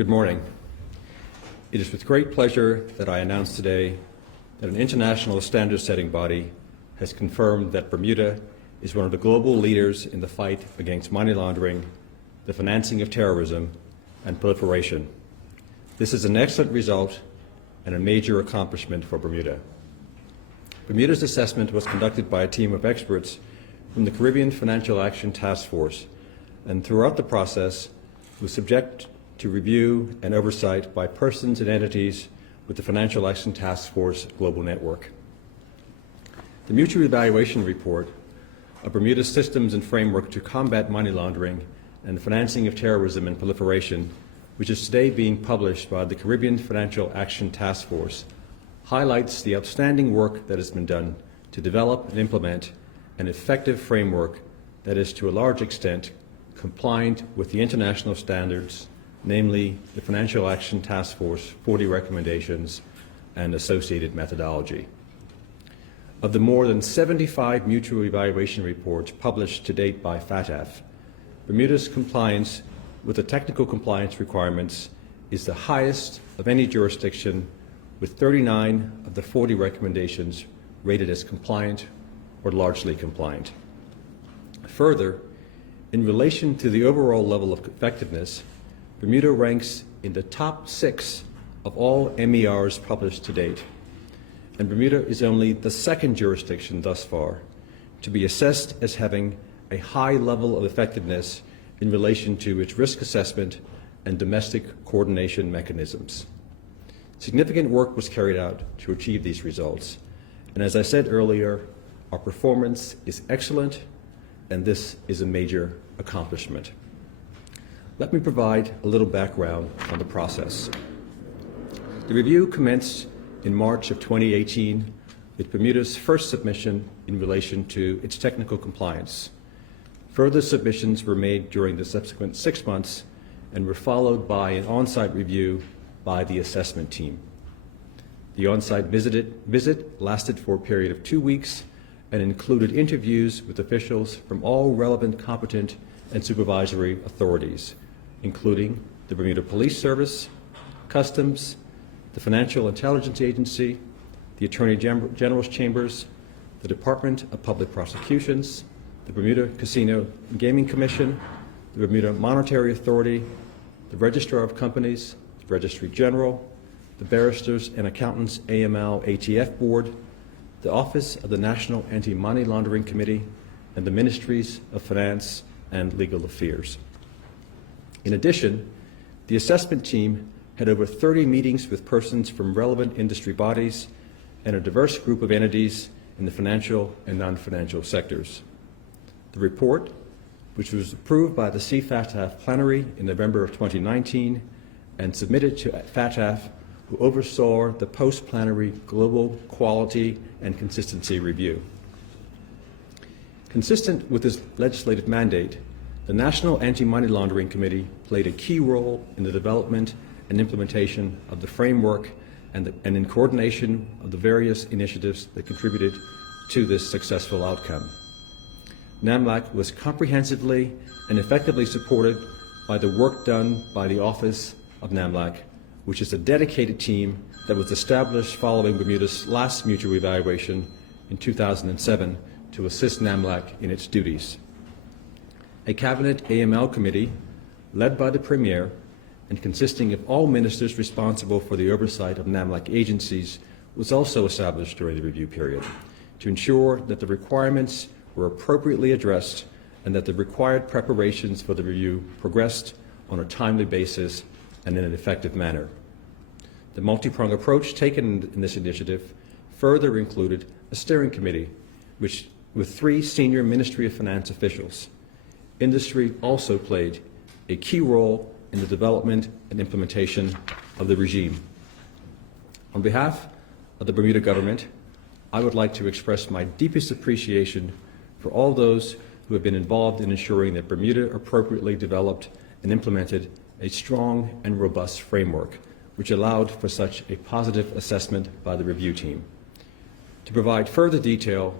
Good morning. It is with great pleasure that I announce today that an international standard-setting body has confirmed that Bermuda is one of the global leaders in the fight against money laundering, the financing of terrorism, and proliferation. This is an excellent result and a major accomplishment for Bermuda. Bermuda's assessment was conducted by a team of experts from the Caribbean Financial Action Task Force, and throughout the process was subject to review and oversight by persons and entities with the Financial Action Task Force Global Network. The Mutual Evaluation Report of Bermuda's Systems and Framework to Combat Money Laundering and the Financing of Terrorism and Proliferation, which is today being published by the Caribbean Financial Action Task Force, highlights the outstanding work that has been done to develop and implement an effective framework that is to a large extent compliant with the international standards, namely the Financial Action Task Force 40 recommendations and associated methodology. Of the more than 75 mutual evaluation reports published to date by FATF, Bermuda's compliance with the technical compliance requirements is the highest of any jurisdiction, with 39 of the 40 recommendations rated as compliant or largely compliant. Further, in relation to the overall level of effectiveness, Bermuda ranks in the top 6 of all MERs published to date, and Bermuda is only the second jurisdiction thus far to be assessed as having a high level of effectiveness in relation to its risk assessment and domestic coordination mechanisms. Significant work was carried out to achieve these results, and as I said earlier, our performance is excellent, and this is a major accomplishment. Let me provide a little background on the process. The review commenced in March of 2018 with Bermuda's first submission in relation to its technical compliance. Further submissions were made during the subsequent 6 months and were followed by an on-site review by the assessment team. The on-site visit lasted for a period of 2 weeks and included interviews with officials from all relevant competent and supervisory authorities, including the Bermuda Police Service, Customs, the Financial Intelligence Agency, the Attorney General's Chambers, the Department of Public Prosecutions, the Bermuda Casino and Gaming Commission, the Bermuda Monetary Authority, the Registrar of Companies, the Registry General, the Barristers and Accountants AML-ATF Board, the Office of the National Anti-Money Laundering Committee, and the Ministries of Finance and Legal Affairs. In addition, the assessment team had over 30 meetings with persons from relevant industry bodies and a diverse group of entities in the financial and non-financial sectors. The report, which was approved by the CFATF plenary in November of 2019 and submitted to FATF, who oversaw the post-plenary global quality and consistency review. Consistent with this legislative mandate, the National Anti-Money Laundering Committee played a key role in the development and implementation of the framework and in coordination of the various initiatives that contributed to this successful outcome. NAMLAC was comprehensively and effectively supported by the work done by the Office of NAMLAC, which is a dedicated team that was established following Bermuda's last mutual evaluation in 2007 to assist NAMLAC in its duties. A Cabinet AML committee, led by the Premier and consisting of all ministers responsible for the oversight of NAMLAC agencies, was also established during the review period to ensure that the requirements were appropriately addressed and that the required preparations for the review progressed on a timely basis and in an effective manner. The multi-pronged approach taken in this initiative further included a steering committee with 3 senior Ministry of Finance officials. Industry also played a key role in the development and implementation of the regime. On behalf of the Bermuda government, I would like to express my deepest appreciation for all those who have been involved in ensuring that Bermuda appropriately developed and implemented a strong and robust framework, which allowed for such a positive assessment by the review team. To provide further detail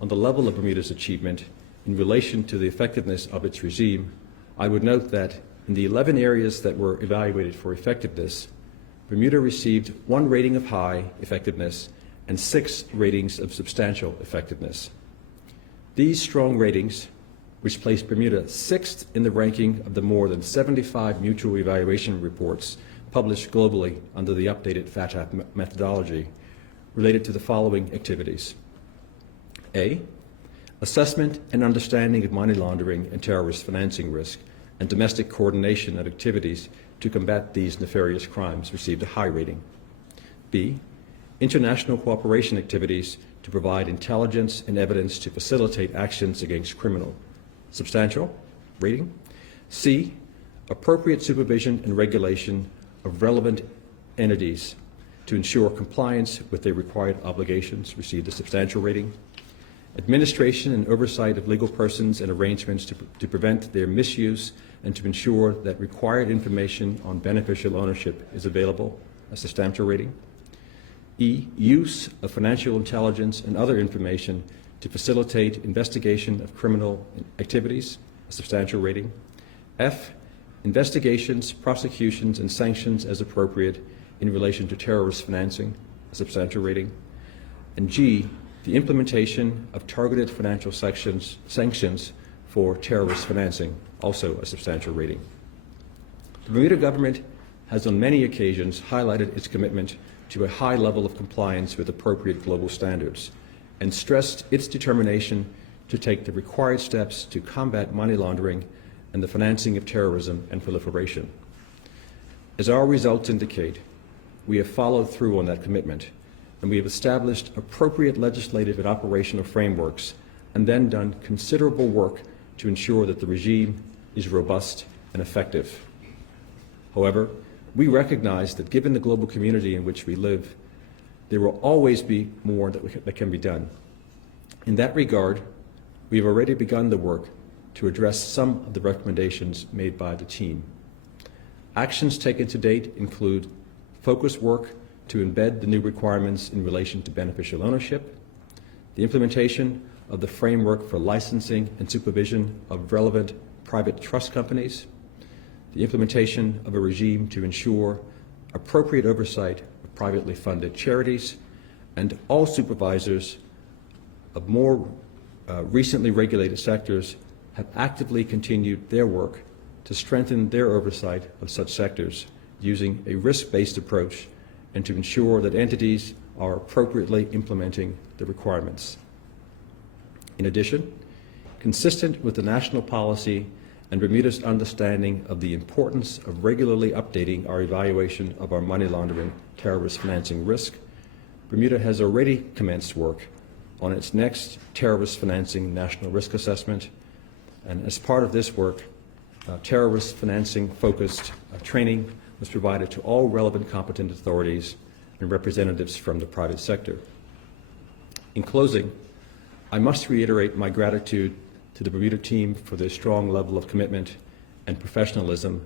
on the level of Bermuda's achievement in relation to the effectiveness of its regime, I would note that In the 11 areas that were evaluated for effectiveness, Bermuda received 1 rating of high effectiveness and 6 ratings of substantial effectiveness. These strong ratings, which placed Bermuda 6th in the ranking of the more than 75 mutual evaluation reports published globally under the updated FATF methodology, related to the following activities. A, assessment and understanding of money laundering and terrorist financing risk and domestic coordination of activities to combat these nefarious crimes received a high rating. B, international cooperation activities to provide intelligence and evidence to facilitate actions against criminal. Substantial rating. C, appropriate supervision and regulation of relevant entities to ensure compliance with their required obligations received a substantial rating. Administration and oversight of legal persons and arrangements to prevent their misuse and to ensure that required information on beneficial ownership is available, a substantial rating. E, use of financial intelligence and other information to facilitate investigation of criminal activities, a substantial rating. F, investigations, prosecutions, and sanctions as appropriate in relation to terrorist financing, a substantial rating. And G, the implementation of targeted financial sanctions for terrorist financing, also a substantial rating. The Bermuda government has on many occasions highlighted its commitment to a high level of compliance with appropriate global standards and stressed its determination to take the required steps to combat money laundering and the financing of terrorism and proliferation. As our results indicate, we have followed through on that commitment, and we have established appropriate legislative and operational frameworks and then done considerable work to ensure that the regime is robust and effective. However, we recognize that given the global community in which we live, there will always be more that can be done. In that regard, we have already begun the work to address some of the recommendations made by the team. Actions taken to date include focused work to embed the new requirements in relation to beneficial ownership, the implementation of the framework for licensing and supervision of relevant private trust companies, the implementation of a regime to ensure appropriate oversight of privately funded charities, and all supervisors of more recently regulated sectors have actively continued their work to strengthen their oversight of such sectors using a risk-based approach and to ensure that entities are appropriately implementing the requirements. In addition, consistent with the national policy and Bermuda's understanding of the importance of regularly updating our evaluation of our money laundering terrorist financing risk, Bermuda has already commenced work on its next terrorist financing national risk assessment. And as part of this work, terrorist financing focused training was provided to all relevant competent authorities and representatives from the private sector. In closing, I must reiterate my gratitude to the Bermuda team for their strong level of commitment and professionalism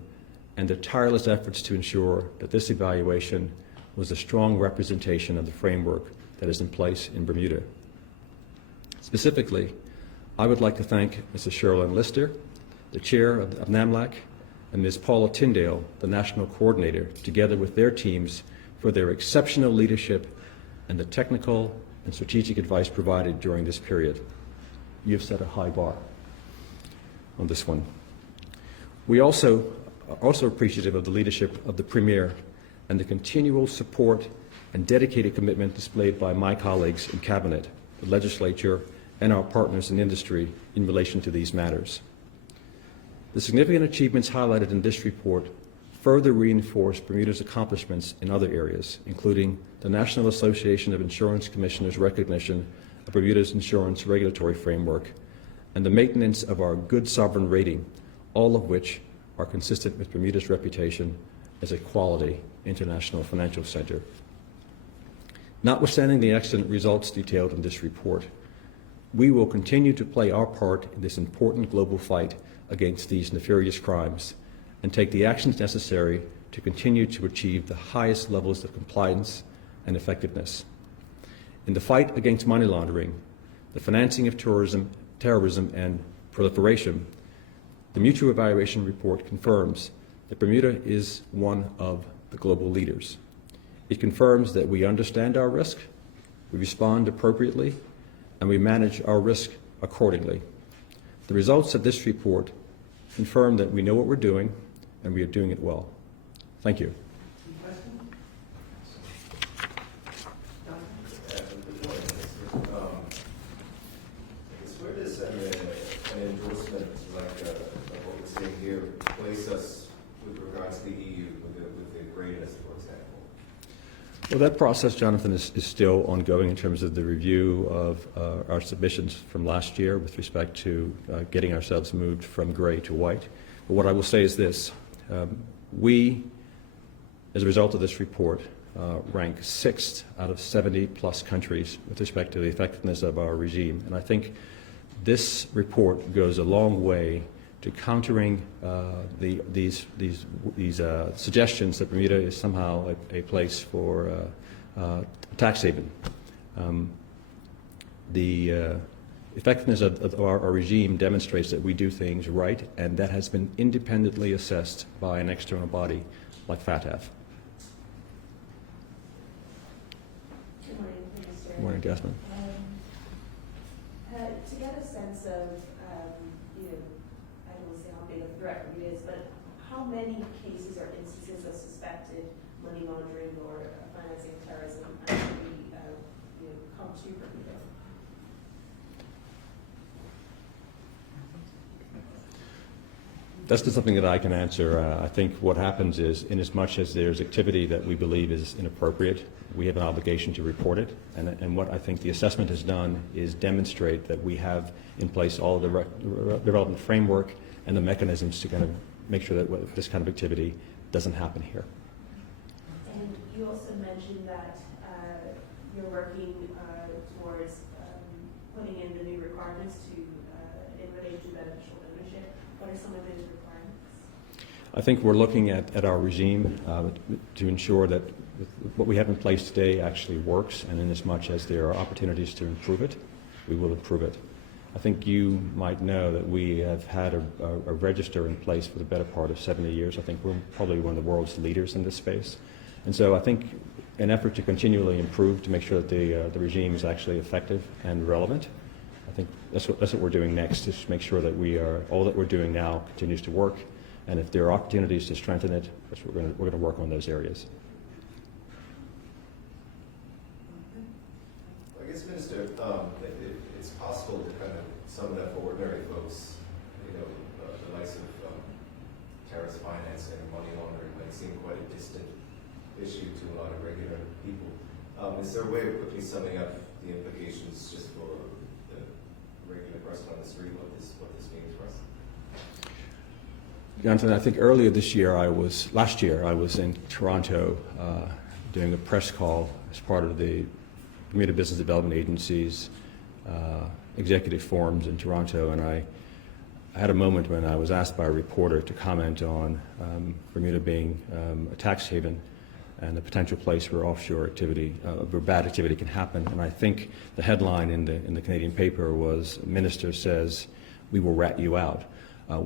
and their tireless efforts to ensure that this evaluation was a strong representation of the framework that is in place in Bermuda. Specifically, I would like to thank Mrs. Sherilyn Lister, the chair of NAMLAC, and Ms. Paula Tyndale, the national coordinator, together with their teams for their exceptional leadership and the technical and strategic advice provided during this period. You have set a high bar on this one. We are also appreciative of the leadership of the Premier and the continual support and dedicated commitment displayed by my colleagues in Cabinet, the Legislature, and our partners in industry in relation to these matters. The significant achievements highlighted in this report further reinforce Bermuda's accomplishments in other areas, including the National Association of Insurance Commissioners' recognition of Bermuda's insurance regulatory framework and the maintenance of our good sovereign rating, all of which are consistent with Bermuda's reputation as a quality international financial center. Notwithstanding the excellent results detailed in this report, we will continue to play our part in this important global fight against these nefarious crimes and take the actions necessary to continue to achieve the highest levels of compliance and effectiveness. In the fight against money laundering, the financing of terrorism and proliferation, The mutual evaluation report confirms that Bermuda is one of the global leaders. It confirms that we understand our risk, we respond appropriately, and we manage our risk accordingly. The results of this report confirm that we know what we're doing and we are doing it well. Thank you. Where does an endorsement like what we're seeing here place us with regards to the EU, with the greatness, for example? Well, that process, Jonathan, is still ongoing in terms of the review of our submissions from last year with respect to getting ourselves moved from gray to white. But what I will say is this. We, as a result of this report, rank 6th out of 70-plus countries with respect to the effectiveness of our regime. And I think this report goes a long way to countering these suggestions that Bermuda is somehow a place for tax haven. The effectiveness of our regime demonstrates that we do things right, and that has been independently assessed by an external body like FATF. Good morning, Minister. Good morning, Jasmine. To get a sense of, I don't want to say how big a threat it is, but how many cases or instances of suspected money laundering or financing terrorism actually come to Bermuda? That's not something that I can answer. I think what happens is, in as much as there's activity that we believe is inappropriate, we have an obligation to report it. And what I think the assessment has done is demonstrate that we have in place all of the development framework and the mechanisms to kind of make sure that this kind of activity doesn't happen here. And you also mentioned that you're working towards putting in the new requirements in relation to beneficial ownership. What are some of those requirements? I think we're looking at our regime to ensure that what we have in place today actually works, and in as much as there are opportunities to improve it, we will improve it. I think you might know that we have had a register in place for the better part of 70 years. I think we're probably one of the world's leaders in this space. And so I think an effort to continually improve to make sure that the regime is actually effective and relevant, I think that's what we're doing next, is to make sure that all that we're doing now continues to work. And if there are opportunities to strengthen it, we're going to work on those areas. I guess, Minister, it's possible to kind of sum it up for ordinary folks. The likes of terrorist financing and money laundering might seem quite a distant issue to a lot of regular people. Is there a way of quickly summing up the implications just for the regular person on the street, what this means for us? Jonathan, I think earlier last year I was in Toronto doing a press call as part of the Bermuda Business Development Agency's executive forums in Toronto, and I had a moment when I was asked by a reporter to comment on Bermuda being a tax haven and a potential place where offshore activity, where bad activity can happen. And I think the headline in the Canadian paper was, "Minister says we will rat you out." I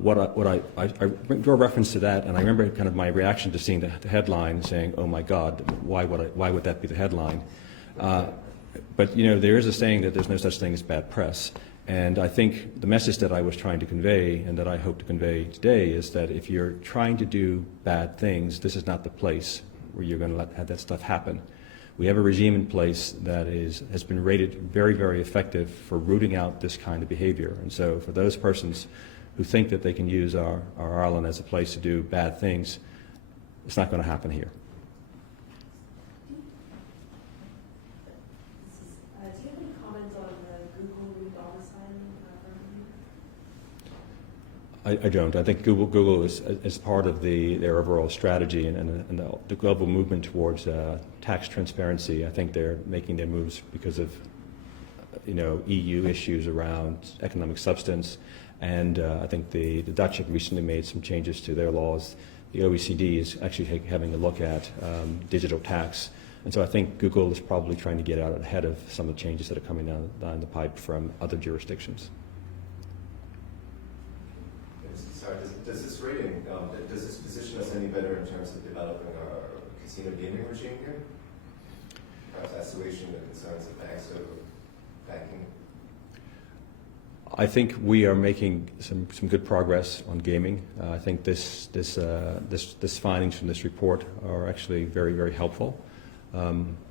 draw reference to that, and I remember kind of my reaction to seeing the headline, saying, "Oh my God, why would that be the headline?" But there is a saying that there's no such thing as bad press, and I think the message that I was trying to convey, and that I hope to convey today, is that if you're trying to do bad things, this is not the place where you're going to have that stuff happen. We have a regime in place that has been rated very, very effective for rooting out this kind of behavior, and so for those persons who think that they can use our island as a place to do bad things, it's not going to happen here. Do you have any comments on Google redomiciling Bermuda? I don't. I think Google is part of their overall strategy and the global movement towards tax transparency. I think they're making their moves because of EU issues around economic substance, and I think the Dutch have recently made some changes to their laws. The OECD is actually having a look at digital tax, and so I think Google is probably trying to get out ahead of some of the changes that are coming down the pipe from other jurisdictions. Sorry, rating, does this position us any better in terms of developing our casino gaming regime here? Perhaps assuaging the concerns of banks over banking? I think we are making some good progress on gaming. I think this findings from this report are actually very, very helpful.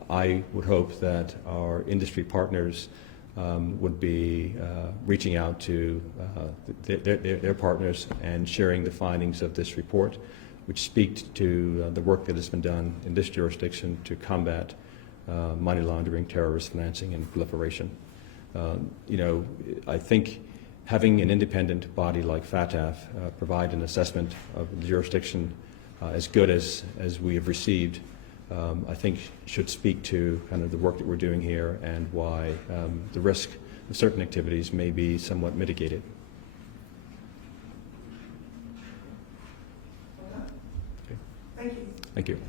I would hope that our industry partners would be reaching out to their partners and sharing the findings of this report, which speak to the work that has been done in this jurisdiction to combat money laundering, terrorist financing, and proliferation. I think having an independent body like FATF provide an assessment of the jurisdiction as good as we have received, I think should speak to kind of the work that we're doing here and why the risk of certain activities may be somewhat mitigated. Thank you. Thank you.